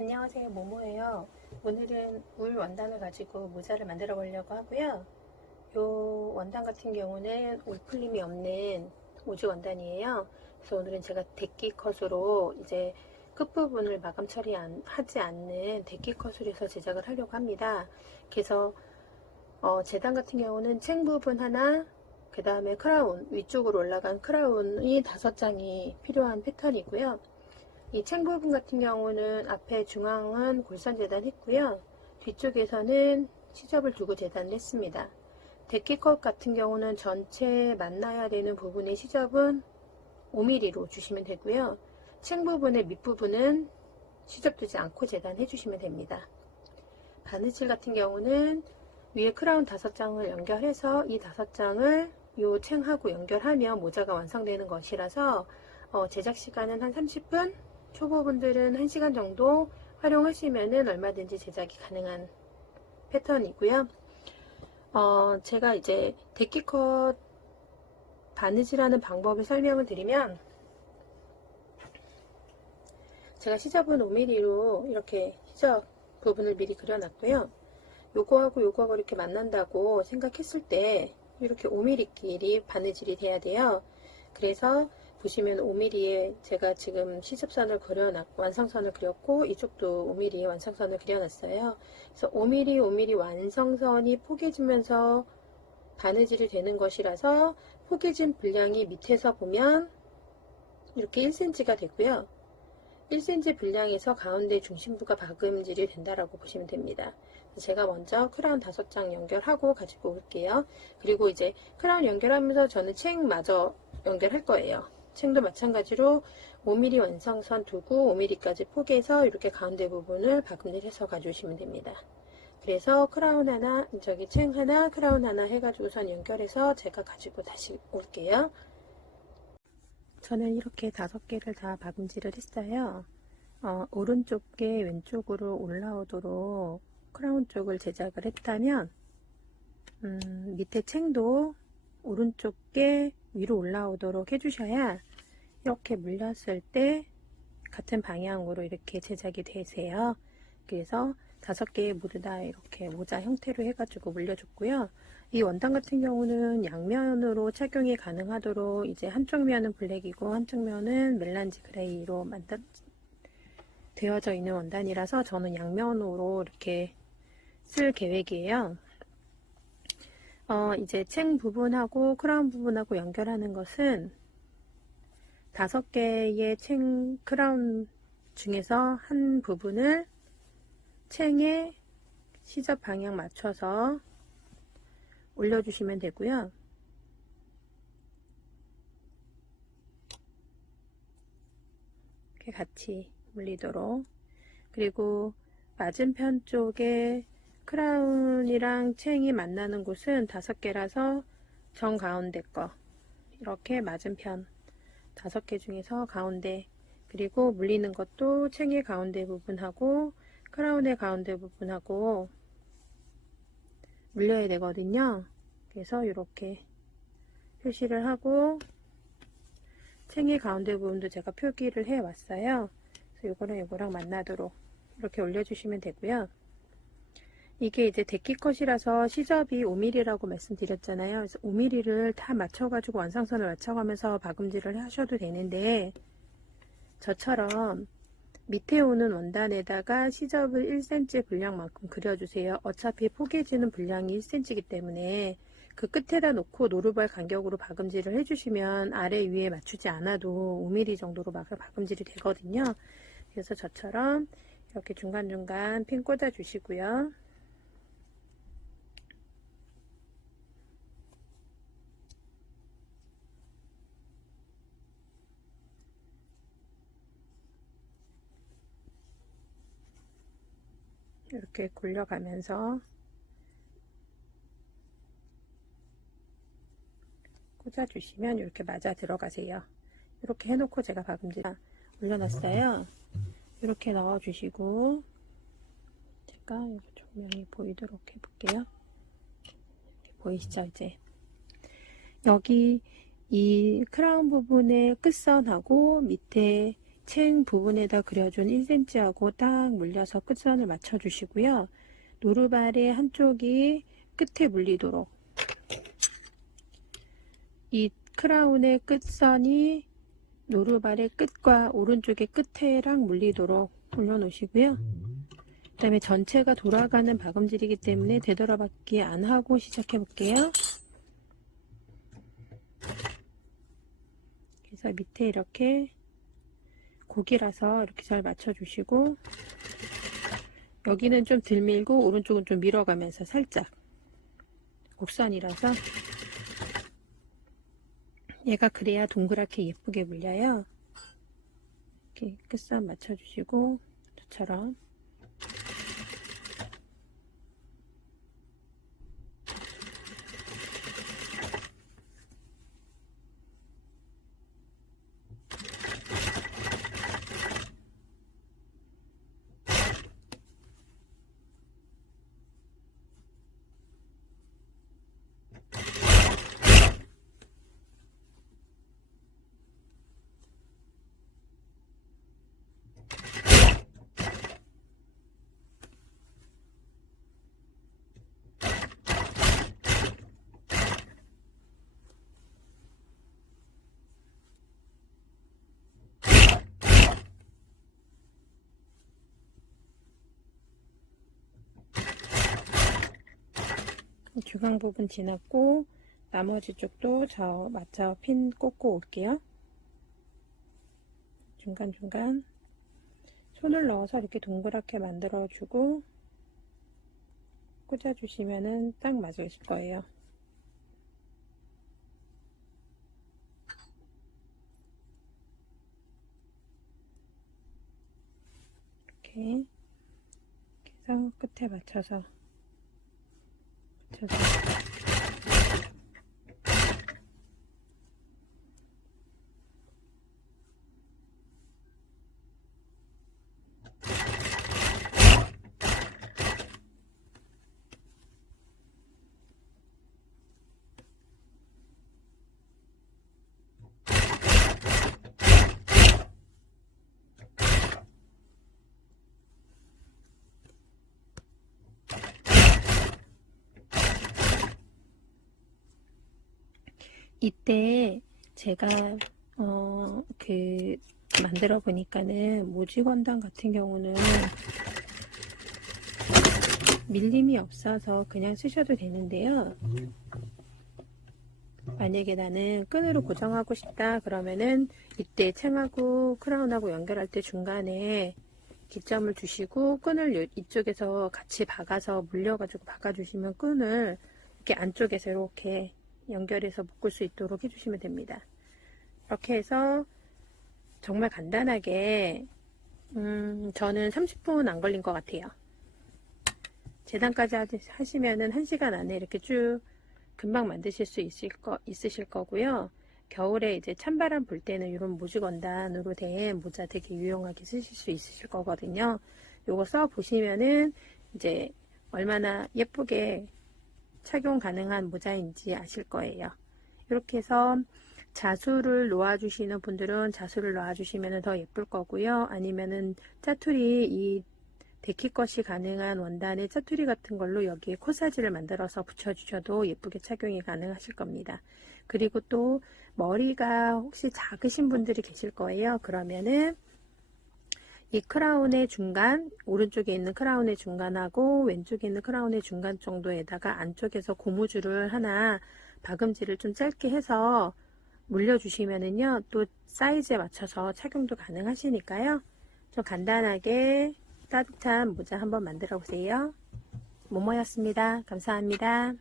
안녕하세요, 모모예요. 오늘은 울 원단을 가지고 모자를 만들어 보려고 하고요. 이 원단 같은 경우는 울풀림이 없는 오즈 원단이에요. 그래서 오늘은 제가 데끼 컷으로 이제 끝부분을 마감 처리하지 않는 데끼 컷으로 해서 제작을 하려고 합니다. 그래서 재단 같은 경우는 챙 부분 하나, 그 다음에 크라운, 위쪽으로 올라간 크라운이 5장이 필요한 패턴이고요. 이 챙 부분 같은 경우는 앞에 중앙은 골선 재단했고요. 뒤쪽에서는 시접을 두고 재단을 했습니다. 데끼컷 같은 경우는 전체 만나야 되는 부분의 시접은 5mm로 주시면 되고요. 챙 부분의 밑부분은 시접 두지 않고 재단해 주시면 됩니다. 바느질 같은 경우는 위에 크라운 5장을 연결해서 이 5장을 요 챙하고 연결하면 모자가 완성되는 것이라서 제작 시간은 한 30분, 초보분들은 1시간 정도 활용하시면 얼마든지 제작이 가능한 패턴이고요. 제가 이제 데끼컷 바느질하는 방법을 설명을 드리면, 제가 시접은 5mm로 이렇게 시접 부분을 미리 그려놨고요. 요거하고 요거하고 이렇게 만난다고 생각했을 때 이렇게 5mm끼리 바느질이 돼야 돼요. 그래서 보시면 5mm에 제가 지금 시접선을 그려놨고 완성선을 그렸고 이쪽도 5mm의 완성선을 그려놨어요. 그래서 5mm, 5mm 완성선이 포개지면서 바느질이 되는 것이라서 포개진 분량이 밑에서 보면 이렇게 1cm가 되고요. 1cm 분량에서 가운데 중심부가 박음질이 된다라고 보시면 됩니다. 제가 먼저 크라운 5장 연결하고 가지고 올게요. 그리고 이제 크라운 연결하면서 저는 챙마저 연결할 거예요. 챙도 마찬가지로 5mm 완성선 두고 5mm까지 포개서 이렇게 가운데 부분을 박음질 해서 가져오시면 됩니다. 그래서 크라운 하나, 챙 하나, 크라운 하나 해가지고선 연결해서 제가 가지고 다시 올게요. 저는 이렇게 5개를 다 박음질을 했어요. 오른쪽 게 왼쪽으로 올라오도록 크라운 쪽을 제작을 했다면 밑에 챙도 오른쪽 게 위로 올라오도록 해주셔야 이렇게 물렸을 때 같은 방향으로 이렇게 제작이 되세요. 그래서 5개 모두 다 이렇게 모자 형태로 해가지고 물려줬고요. 이 원단 같은 경우는 양면으로 착용이 가능하도록 이제 한쪽 면은 블랙이고 한쪽 면은 멜란지 그레이로 되어져 있는 원단이라서 저는 양면으로 이렇게 쓸 계획이에요. 이제 챙 부분하고 크라운 부분하고 연결하는 것은 5개의 챙 크라운 중에서 한 부분을 챙의 시접 방향 맞춰서 올려주시면 되고요. 이렇게 같이 물리도록. 그리고 맞은편 쪽에 크라운이랑 챙이 만나는 곳은 5개라서 정 가운데 거 이렇게 맞은편 5개 중에서 가운데, 그리고 물리는 것도 챙의 가운데 부분하고 크라운의 가운데 부분하고 물려야 되거든요. 그래서 이렇게 표시를 하고 챙의 가운데 부분도 제가 표기를 해 왔어요. 그래서 이거랑 이거랑 만나도록 이렇게 올려주시면 되고요. 이게 이제 데끼컷이라서 시접이 5mm라고 말씀드렸잖아요. 그래서 5mm를 다 맞춰가지고 완성선을 맞춰가면서 박음질을 하셔도 되는데, 저처럼 밑에 오는 원단에다가 시접을 1cm 분량만큼 그려주세요. 어차피 포개지는 분량이 1cm이기 때문에 그 끝에다 놓고 노루발 간격으로 박음질을 해주시면 아래 위에 맞추지 않아도 5mm 정도로 박음질이 되거든요. 그래서 저처럼 이렇게 중간중간 핀 꽂아 주시고요. 이렇게 굴려가면서 꽂아주시면 이렇게 맞아 들어가세요. 이렇게 해놓고 제가 박음질 올려놨어요. 이렇게 넣어주시고, 제가 이 조명이 보이도록 해볼게요. 보이시죠? 이제 여기 이 크라운 부분의 끝선하고 밑에 챙 부분에다 그려준 1cm하고 딱 물려서 끝선을 맞춰 주시고요. 노루발의 한쪽이 끝에 물리도록, 이 크라운의 끝선이 노루발의 끝과 오른쪽의 끝에랑 물리도록 올려놓으시고요. 그 다음에 전체가 돌아가는 박음질이기 때문에 되돌아받기 안 하고 시작해 볼게요. 그래서 밑에 이렇게 고기라서 이렇게 잘 맞춰주시고, 여기는 좀 덜 밀고 오른쪽은 좀 밀어가면서 살짝, 곡선이라서 얘가 그래야 동그랗게 예쁘게 물려요. 이렇게 끝선 맞춰주시고, 저처럼 중앙 부분 지났고, 나머지 쪽도 저 맞춰 핀 꽂고 올게요. 중간중간 손을 넣어서 이렇게 동그랗게 만들어주고 꽂아주시면은 딱 맞을 거예요. 이렇게 해서 끝에 맞춰서 이때 제가 만들어 보니까는 모직원단 같은 경우는 밀림이 없어서 그냥 쓰셔도 되는데요. 만약에 나는 끈으로 고정하고 싶다 그러면은 이때 챙하고 크라운하고 연결할 때 중간에 기점을 주시고 끈을 이쪽에서 같이 박아서 물려가지고 박아주시면 끈을 이렇게 안쪽에서 이렇게 연결해서 묶을 수 있도록 해주시면 됩니다. 이렇게 해서 정말 간단하게 저는 30분 안 걸린 것 같아요. 재단까지 하시면은 1시간 안에 이렇게 쭉 금방 만드실 수 있으실 거고요. 겨울에 이제 찬바람 불 때는 이런 모직원단으로 된 모자 되게 유용하게 쓰실 수 있으실 거거든요. 요거 써 보시면은 이제 얼마나 예쁘게 착용 가능한 모자인지 아실 거예요. 이렇게 해서 자수를 놓아주시는 분들은 자수를 놓아주시면 더 예쁠 거고요. 아니면은 짜투리, 이 데키컷이 가능한 원단의 짜투리 같은 걸로 여기에 코사지를 만들어서 붙여주셔도 예쁘게 착용이 가능하실 겁니다. 그리고 또 머리가 혹시 작으신 분들이 계실 거예요. 그러면은 이 크라운의 중간, 오른쪽에 있는 크라운의 중간하고 왼쪽에 있는 크라운의 중간 정도에다가 안쪽에서 고무줄을 하나 박음질을 좀 짧게 해서 물려주시면은요, 또 사이즈에 맞춰서 착용도 가능하시니까요. 좀 간단하게 따뜻한 모자 한번 만들어 보세요. 모모였습니다. 감사합니다.